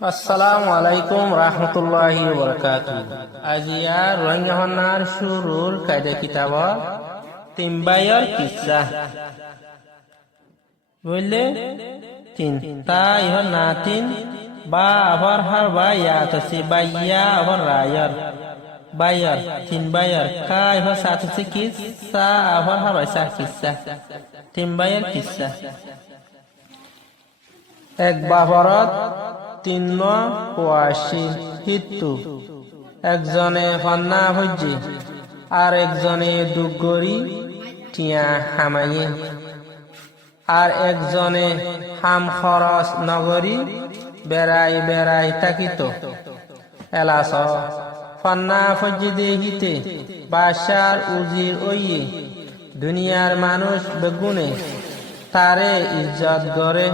আসসালামু আলাইকুম রাহমাতুল্লাহি ওয়া বারাকাতুহু। আজিয়া রঙহনার শুরুর কায়দা কিতাব তিনবায়র কিসসা বললে তিন তা ইহর না তিন বা আবার হার বা ইয়া তসি বাইয়া আবার রায়ার বায়ার তিন বায়ার কা ইহর সাথে কিসসা আবার হার বাইসা কিসসা তিনবায়র কিসসা এক বাহরত তিন কোয়াশি হিতু একজনে ফান্না হজ্জি আর একজনে দুগরি টিয়া হামাইয়ে আর একজনে হাম খরচ নগরী বেড়াই বেড়াই তাকিত এলাস ফান্না ফজ্জি দেহিতে বাসার উজির ওইয়ে দুনিয়ার মানুষ বেগুনে তারে ইজ্জত গড়ে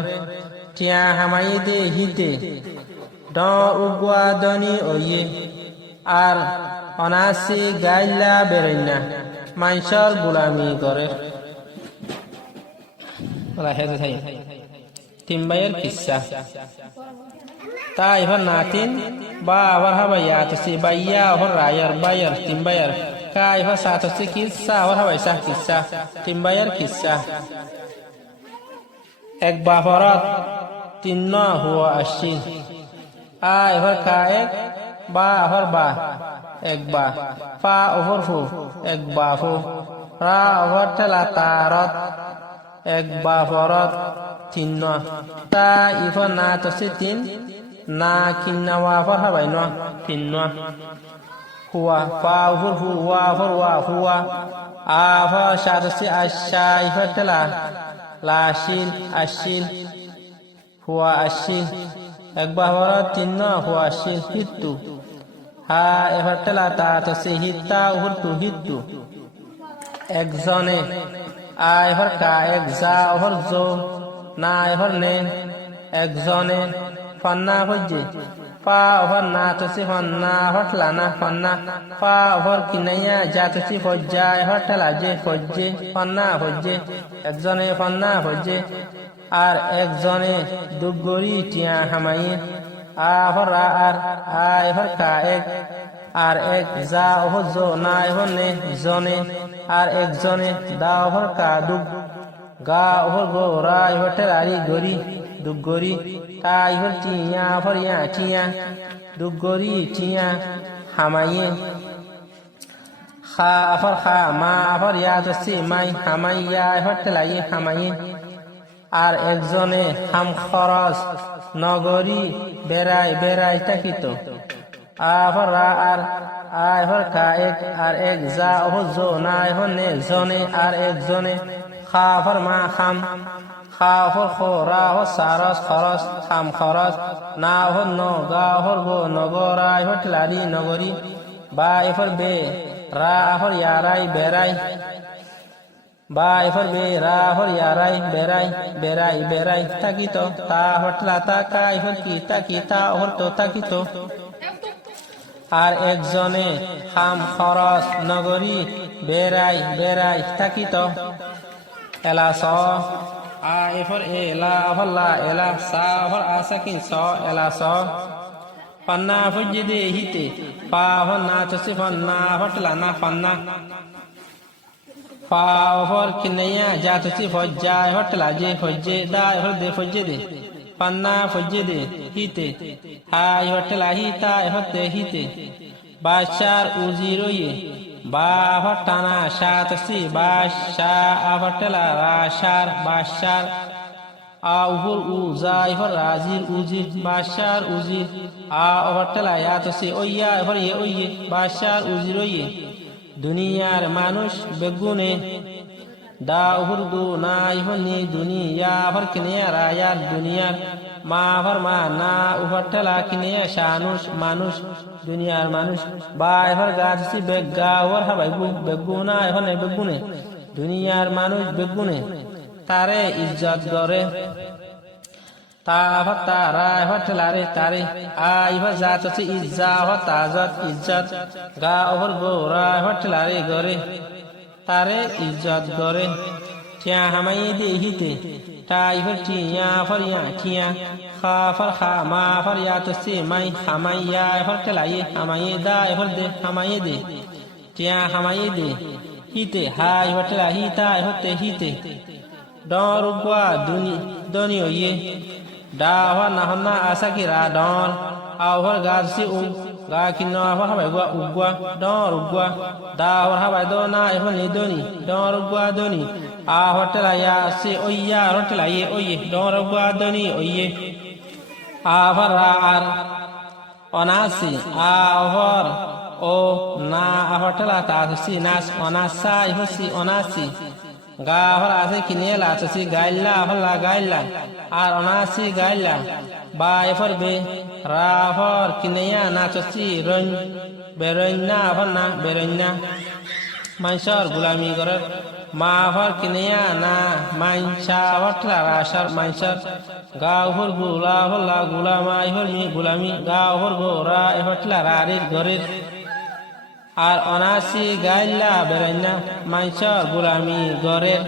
টিয়া হামাই দে হিতে ড উগুয়া দনি ওয়ে আর অনাসি গাইলা বেরেনা মাইসর গুলামি করে তিনবাইয়ের কিসসা তা এবার নাতিন বা আবার হাবাইয়া তসি বাইয়া আবার রায়ার বায়ার তিনবাইয়ার কা এবার সাতসি কিসসা আবার হাবাইসা কিসসা তিনবাইয়ের কিসসা এক বাহরত তিন হুয়া আশি আ এবার কা এক বা আহর বা এক বা ফা ওভর ফু এক বা ফু রা ওভর ঠেলা তারত এক বা ফরত তিন তা ইফর না তসি তিন না কিন্না ওয়া ফর হাবাই ন তিন হুয়া ফা ওভর ফু ওয়া ফর ওয়া হুয়া আ ফর সাতসি আশা ইফর ঠেলা লাশিল আশিল হুয়া আশিল এক বাহর তিন হুয়া আশিল হিত্তু হা এবার টেলা তা তসি হিত্তা উহুর তু হিত্তু একজনে আ এবার কা এক যা ওহর জো না এবার নে একজনে ফান্না হজ্জে ফা ওহর না তসি ফান্না হটলা না ফান্না ফা ওহর কিনাইয়া যা তসি ফজ্জা এহর টেলা যে ফজ্জে ফান্না হজ্জে একজনে ফান্না হজ্জে আর একজনে দুগরি টিয়া হামাইয়ে আহর আর আহর কা এক আর এক যা ওহর জো না এহর নে জনে আর একজনে দা ওহর কা দুগ গা ওহর গো রা এহর টেলারি গরি দুগরি তা ইহর টিয়া ওহর ইয়া টিয়া দুগরি টিয়া হামাইয়ে খা আফর খা মা আফর ইয়া তসি মাই হামাইয়া এহর টেলাই হামাইয়ে আর একজনে হাম খরচ নগরী বেড়াই বেড়াই থাকিত আফর রা আর আহর কা এক আর এক যা ওহ জো না এহর নে জনে আর একজনে খা আফর মা খাম খা আফর খো রা ওহ সারস খরচ খাম খরচ না ওহর ন গা ওহর গো নগরা এহর টেলারি নগরী বা এফর বে রা আহর ইয়ারাই বেড়াই বা এফর বে রা হর ইয়ারাই বেড়াই বেড়াই বেড়াই তাকিত তা হটলা তা কা এফর কি তাকি তা ওহর তো তাকিত আর একজনে হাম খরচ নগরী বেড়াই বেড়াই তাকিত এলা স আ এফর এলা আফর লা এলা সা আফর আসাকিন স এলা স পান্না ফুজি দে হিতে পা হর না তসি ফান্না হটলা না ফান্না ফা ওভর কিনাইয়া যা তসি ফজ্জা হটলা যে ফজ্জে দা এহর দে ফজ্জে দে পান্না ফজ্জে দে হিতে হা হটলা হিতা এহর দে হিতে বাশার উজিরোয়ে বা হটানা শা তসি বাশা হটলা রাশার বাশার আ উহুর উ যা এহর রাজির উজির বাশার উজির আ হটলা ইয়া তসি ওইয়া এহর ইয়ে ওইয়ে বাশার উজিরোয়ে দুনিয়ার মানুষ বেগুনে দা উহুরদু না ইহনি দুনিয়া হর কিনিয়া রায়ার দুনিয়ার মা হর মা না উহর ঠেলা কিনিয়া শানুষ মানুষ দুনিয়ার মানুষ বা হর গাছি বেগা হর হাবাইবু বেগুনা এখন বেগুনে দুনিয়ার মানুষ বেগুনে তারে ইজ্জত করে তা হর তারা হর ঠেলারে তারে আই হর জাত আছে ইজ্জা হর তাজত ইজ্জত গা ওহর গোরা হর ঠেলারে গরে তারে ইজ্জত গরে টিয়া হামাই দিয়ে হিতে ta ifar ti ya far ya tiya kha far kha ma far ya to si mai hamai ya far telaye hamai da ifar de hamai de tiya hamai de hite ha ifar tela hita ifar te hite don rugwa doni oye da wa na honna asakira don awar gar si ga kinno awar ha gwa ugwa don rugwa da awar ha do na ifar ni doni don rugwa doni a hotela ya si oya hotela ye oye don rugwa doni oye a fara ar onasi a hor o na a hotela ta si nas onasa ihosi onasi ga hora ase kinela to si gailla hola gailla ar onasi gailla ba efor be ra for kineya na to si ron beronna honna beronna manshar gulami gorar ma for kineya na mancha hotla rashar manshar ga hor gula hola gulama ihor mi gulami ga hor go ra hotla rarir gorir আর অনাসি গাইলা বেরেন্না মাইশর গুলামি গরের